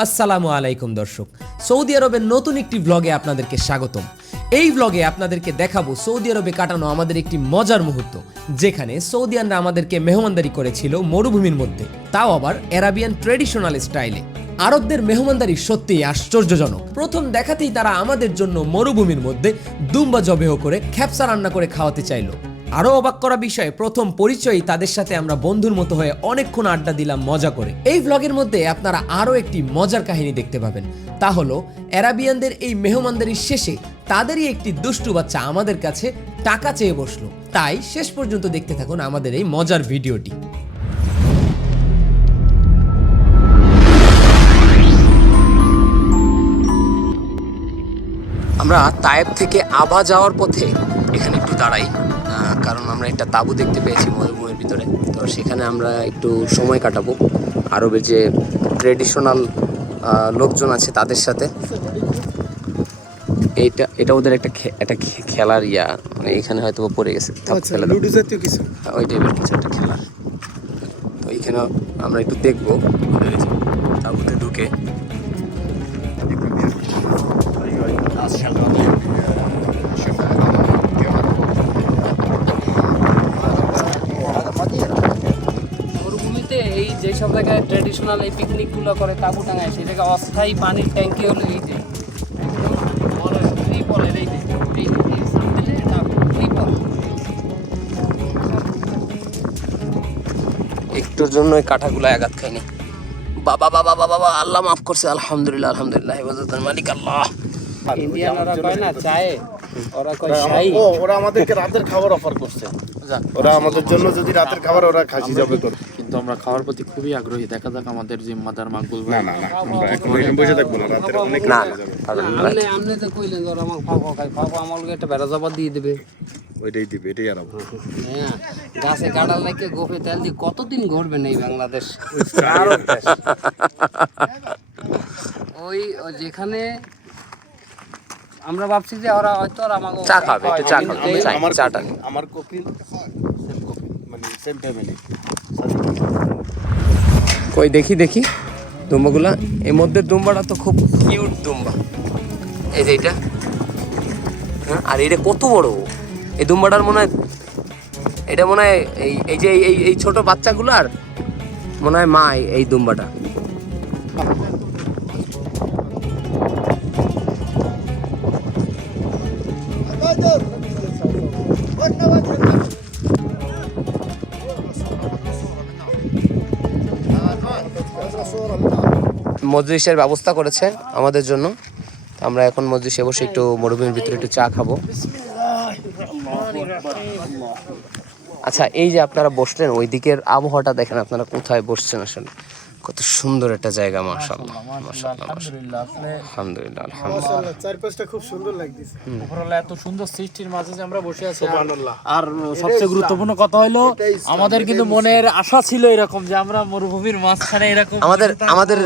আসসালামু আলাইকুম দর্শক, সৌদি আরবের নতুন একটি ব্লগে আপনাদেরকে স্বাগতম। এই ব্লগে আপনাদেরকে দেখাবো সৌদি আরবে কাটানো আমাদের একটি মজার মুহূর্ত, যেখানে সৌদিয়ানরা আমাদেরকে মেহমানদারি করেছিল মরুভূমির মধ্যে, তাও আবার অ্যারাবিয়ান ট্রেডিশনাল স্টাইলে। আরবদের মেহমানদারি সত্যিই আশ্চর্যজনক। প্রথম দেখাতেই তারা আমাদের জন্য মরুভূমির মধ্যে দুম্বা জবেহ করে খ্যাপসা রান্না করে খাওয়াতে চাইলো। আরো অবাক করা বিষয়, প্রথম পরিচয়ই তাদের সাথে আমরা বন্ধুর মতো হয়ে অনেকক্ষণ আড্ডা দিলাম মজা করে। এই ভ্লগের মধ্যে আপনারা আরো একটি মজার কাহিনী দেখতে পাবেন, তা হলো অ্যারাবিয়ানদের এই মেহমানদারির শেষে তাদেরই একটি দুষ্টু বাচ্চা আমাদের কাছে টাকা চেয়ে বসলো। তাই শেষ পর্যন্ত দেখতে থাকুন আমাদের এই মজার ভিডিওটি। আমরা তায়েব থেকে আবা যাওয়ার পথে এখানে একটু দাঁড়াই, কারণ আমরা একটা তাঁবু দেখতে পেয়েছি মরুভূমির ভিতরে। তো সেখানে আমরা একটু সময় কাটাবো আরবের যে ট্রেডিশনাল লোকজন আছে তাদের সাথে। এটা ওদের একটা খেলার ইয়া, মানে এখানে হয়তো পড়ে গেছে লুডো জাতীয় কিছু, ওই টাইপের কিছু একটা খেলা। তো এইখানে আমরা একটু দেখবো তাঁবুতে ঢুকে। মরুভূমিতে এই যেসব জায়গায় ট্রেডিশনাল এই পিকনিকগুলো করে, তাঁবু টাঙায়, সেই জায়গায় অস্থায়ী পানির ট্যাঙ্কি হলো এই যে একটুর জন্য ওই কাঠাগুলো আঘাত খায়নি। বাবা বাবা বাবা বাবা, আল্লাহ মাফ করছে, আলহামদুলিল্লাহ আলহামদুলিল্লাহ, হেফাজতের মালিক আল্লাহ। ইন্ডিয়ানরা কয় না চায়ে, ওরা কয় শাই। ওরা আমাদেরকে রাতের খাবার অফার করছে, ওরা আমাদের জন্য যদি রাতের খাবার ওরা খাসি যাবে করে। কিন্তু আমরা খাওয়ার প্রতি খুবই আগ্রহী। দেখা যাক আমাদের জিম্মাদার মাকবুল না ভাই। না না, আমরা এখন এখানে বসে থাকবো না, রাতের অনেক না আপনি তো কইলেন ওরা আমার খাওয়া খাই, খাওয়া আমাকে একটা বেড়া জবা দিয়ে দেবে। ওইটাই দিবে, এটাই আর হ্যাঁ, গাছে কাঁড়াল লাগে গোফে তেল দিয়ে কতদিন ঘুরবেন এই বাংলাদেশ। ওই যেখানে আমরা ভাবছি যে ওরা হয়তো আর আমাকে চা খাবে, একটু চা খাবে, আমি চাই চাটা। আমার কপিল সেম কপিল, মানে সেম ফ্যামিলি। কই দেখি দেখি দুম্বাগুলা। এর মধ্যে দুম্বাটা তো খুব কিউট দুম্বা, এই যে এটা। আর এটা কত বড় এই দুম্বাটার, মনে হয় এটা মনে হয় এই যে এই ছোট বাচ্চাগুলার মনে হয় মা এই দুম্বাটা। মজলিসের ব্যবস্থা করেছে আমাদের জন্য, আমরা এখন মজলিসে বসে একটু মরুভূমির ভিতরে একটু চা খাবো। আচ্ছা, এই যে আপনারা বসলেন, ওই দিকের আবহাওয়াটা দেখেন, আপনারা কোথায় বসছেন, আসলে কত সুন্দর একটা জায়গা। মাশাআল্লাহ মাশাআল্লাহ আলহামদুলিল্লাহ আলহামদুলিল্লাহ, চারপাশটা খুব সুন্দর লাগতেছে। উপরওয়ালা এত সুন্দর সৃষ্টির মাঝে যে আমরা বসে আছি। আর সবচেয়ে গুরুত্বপূর্ণ কথা হলো, আমাদের কিন্তু মনের আশা ছিল এরকম যে আমরা মরুভূমির মাঝখানে এরকম আমাদের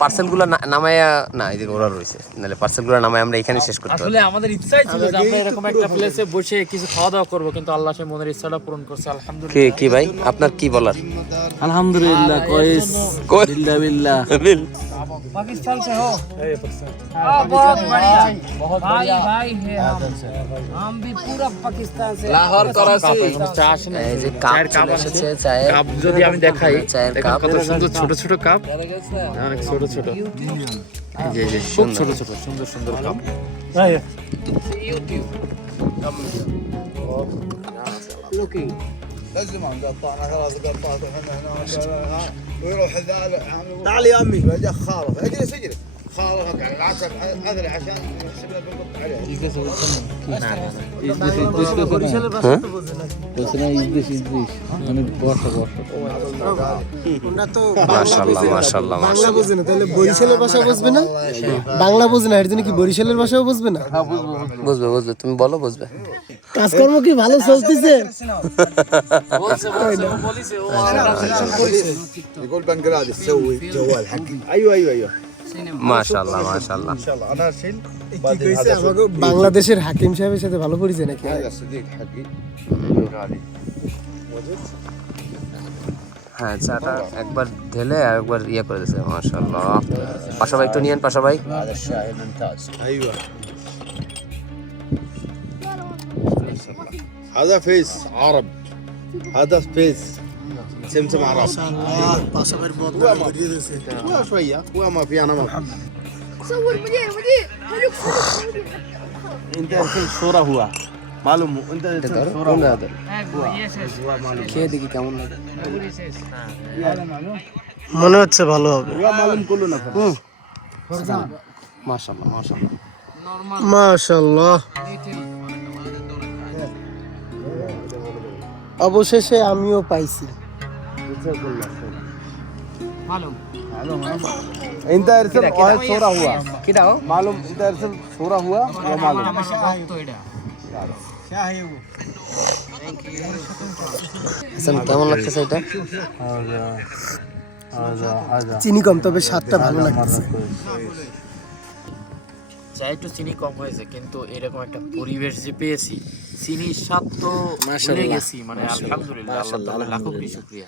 পার্সেলগুলো নামায়া না, এদিকে ওরা রয়েছে, নাহলে পার্সেলগুলো নামায় আমরা এখানে শেষ করতে আসলে আমাদের ইচ্ছাই ছিল যে আমরা এরকম একটা প্লেসে বসে কিছু খাওয়া দাওয়া করবো, কিন্তু আল্লাহ সে মনের ইচ্ছাটা পূরণ করছে আলহামদুলিল্লাহ। কি ভাই, আপনার কি বলার? আলহামদুলিল্লাহ, কয়েস বিল্লাহ বিল্লাহ। पाकिस्तान से हो? बहुत बढ़िया, बहुत भाई भाई है हम भी पूरा पाकिस्तान से, लाहौर कराची। চা আসে না, এই যে কাপ চলে এসেছে, চায়ের কাপ যদি আমি দেখাই, চায়ের দেখেন কাপ, কত সুন্দর ছোট ছোট কাপ, অনেক ছোট ছোট, এই যে খুব ছোট ছোট সুন্দর সুন্দর কাপ। لازم قطعنا خلاص قطعته هنا ويروح تعال يا امي بجا خالف اجلس اجلس خالفك على العصر اذري عشان يحسب لك بالضبط عليه মাশাআল্লাহ মাশাআল্লাহ বাংলা বুঝে না, তাহলে বরিশালের ভাষা বুঝবে না? বাংলা বুঝে না, এর জন্য কি বরিশালের ভাষাও বুঝবে না? বুঝবে বুঝবে, তুমি বলো বুঝবে। কাজকর্ম কি ভালো চলতেছে? يقول بنجلاديش سوي جوال حقي ايوه ايوه ايوه মাশাআল্লাহ মাশাআল্লাহ। ان شاء الله انا اشيل কি بعدين কইছে, هذا আমাকে বাংলাদেশের হাকিম সাহেবের সাথে ভালো পরিচয় নাকি? هذا الصديق حقي غالي হ্যাঁ চাটা একবার ঢেলে আর একবার ইয়ে করে দিয়েছে মাশাআল্লাহ। পাশা ভাই একটু নিয়েন, পাশা ভাই। هذا الشاي ممتاز. ايوه هذا فيس عرب. هذا فيس سمسم عرب. هو شويه هو ما في انا ما في. صور مدير هلوك انت ارسل صوره هو معلوم انت ارسل صوره هو. খেয়ে দেখি কেমন লাগে। মনে হচ্ছে ভালো হবে। هو معلوم كله نفر. মাশাআল্লাহ মাশাআল্lah। মাশাআল্লাহ। অবশেষে আমিও পাইছি। انت ارسل واحد صوره هو কিটা ও معلوم انت ارسل صوره هو ومعلوم. হাসান কেমন লাগতেছে এটা? চিনি কম, তবে স্বাদটা ভালো লাগছে। চাই একটু চিনি কম হয়েছে, কিন্তু এরকম একটা পরিবেশ যে পেয়েছি, চিনির স্বাদ তো ভুলে গেছি, মানে আলহামদুলিল্লাহ, আল্লাহ তাআলা লাখো কোটি শুকরিয়া।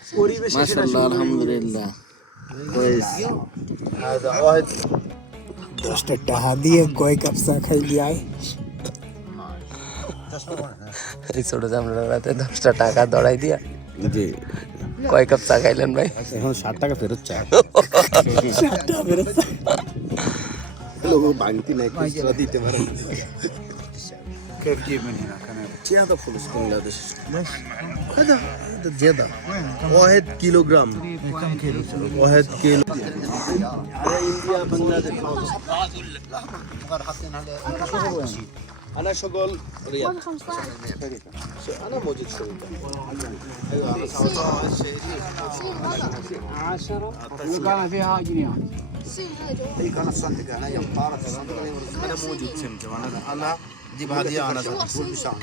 মাশাআল্লাহ আলহামদুলিল্লাহ। كويس. هذا واحد 10টা টাকা দিয়ে কয় কাপ চা খাই দিয়াই। এই ছোট চামড়া রাতে 10টা টাকা দড়াই দিয়া কয় কাপ চা খাইলেন ভাই? এখন 60 টাকা ফেরত চাই। লোক বাংতি নাই কিসরা দিতে পারে। كيف تجيب من هنا كمان؟ هذا فلوس بنغلاديش. هذا زيادة. 1 كيلوغرام. كم كيلو؟ 1 كيلو. على انديا بنغلاديش. انا شغل رياض. انا موجود شغل. ايوه انا 10 كان فيها جنيه. هي كانت صندوق انا يوم طارت الصندوق انا موجود سمسم انا جيب هديه انا كل شهر.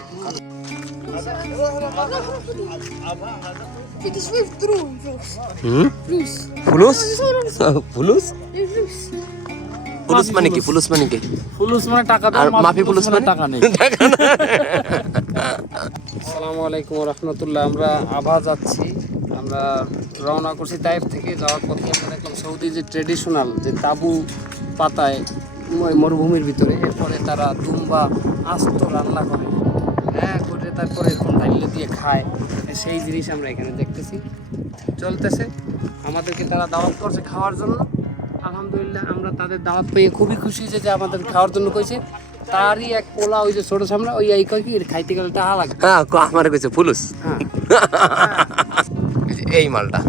في تصوير درون فلوس ফুলুস ফুলুস فلوس ফুলুস মানে কি? ফুলুস মানে কি? ফুলুস মানে টাকা দাও, আর মাফি ফুলুস মানে টাকা নেই। আসসালামু আলাইকুম ওয়া রাহমাতুল্লাহ। আমরা আভা যাচ্ছি, আমরা রওনা করছি তাইফ থেকে। যাওয়ার পথে আমরা দেখলাম সৌদি যে ট্রেডিশনাল যে তাবু পাতায় মরুভূমির ভিতরে, এরপরে তারা দুম্বা আস্ত রান্না করে, হ্যাঁ করে তারপরে এরকম ডাইলে দিয়ে খায়, সেই জিনিস আমরা এখানে দেখতেছি চলতেছে। আমাদেরকে তারা দাওয়াত করছে খাওয়ার জন্য, আলহামদুলিল্লাহ আমরা তাদের দাওয়াত পেয়ে খুবই খুশি যে আমাদের খাওয়ার জন্য কইছে। তারই এক পোলা ওই যে ছোট সামনে ওই এই কই কি খাইতে গেলে টাকা লাগবে। হ্যাঁ আমারে কইছে ফুলুস। হ্যাঁ এই যে এই মালটা